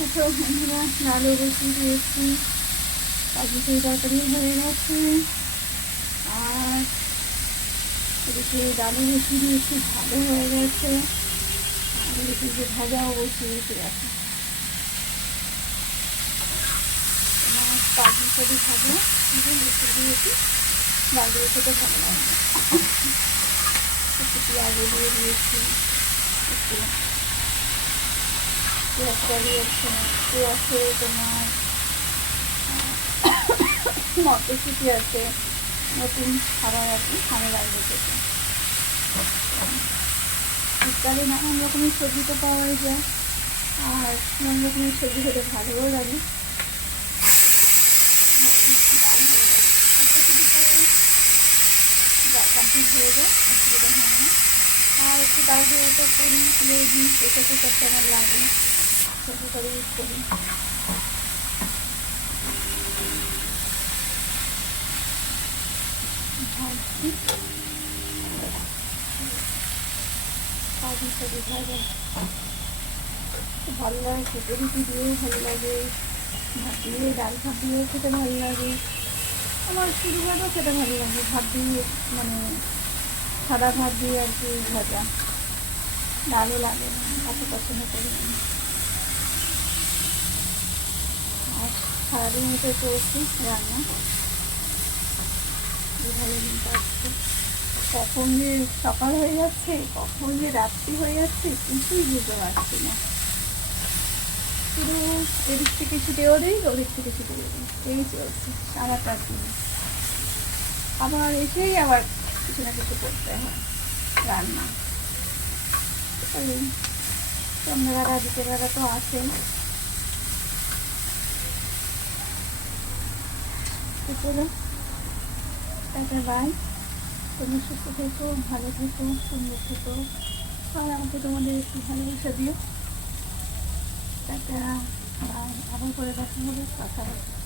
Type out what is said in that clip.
দেখো বন্ধুরা, ডালও বসিয়ে দিয়েছি, কাজুকের তরকারি হয়ে গেছে। আর এদিকে ডালও বসিয়ে দিয়েছি, ভালো হয়ে গেছে। আর এদিকে ভাজাও বসিয়েছি। দেখো মাছ কাজু করে ভাজা বসিয়ে দিয়েছি, ডালিয়ে খেতে ভালো লাগবে। একটু পেঁয়াজও দিয়ে দিয়েছি, একটু তরকারি আছে, একটু আছে তোমার মটরশুঁটি আছে, নতুন খাবার আর কি ভালো লাগবে খেতে। শীতকালে নানান রকমের সবজি তো পাওয়াই যায়, আর নানান রকমের সবজি খেতে ভালোও লাগে। ডাল কমপ্লিট হয়ে যায়, অসুবিধা হয় না। আর একটু তাড়াহুড়ো তো করি, লেজি প্রেশার কুকারটা আমার লাগে, প্রেশার কুকারে ইউজ করি। ভাবছি কাজু সাথে ভাজা খুব ভালো লাগে খেতে, রুটি দিয়েও ভালো লাগে, ভাত দিয়ে ডাল ভাত দিয়েও খেতে ভালো লাগে। আমার শুধু ভাতও খেতে ভালো লাগে, ভাত দিয়ে মানে সাদা ভাত দিয়ে আর কি ভাজা, ডালও লাগে না, এত পছন্দ করি আমি। আর সারাদিন এটা চলছে রান্না, ভালো দিন কাটছে। কখন যে সকাল হয়ে যাচ্ছে, কখন যে রাত্রি হয়ে যাচ্ছে, কিছুই বুঝতে পারছি না। শুধু এদিক থেকে ছুটেও দিই, ওদিক থেকে ছুটেও দিই, এই চলছে সারাটা দিন। আবার এসেই আবার কিছু না কিছু করতে হয় রান্না। সন্ধ্যাবেলা বিকেলবেলা তো আসেন। চলো টাটা বাই, তোমরা সুস্থ থেকো, ভালো থেকো, সুন্দর থেকো, আর আমাকে তোমাদের একটু ভালোবাসা দিও। টাটা বাই, আবার করে কথা হবে, কথা হবে।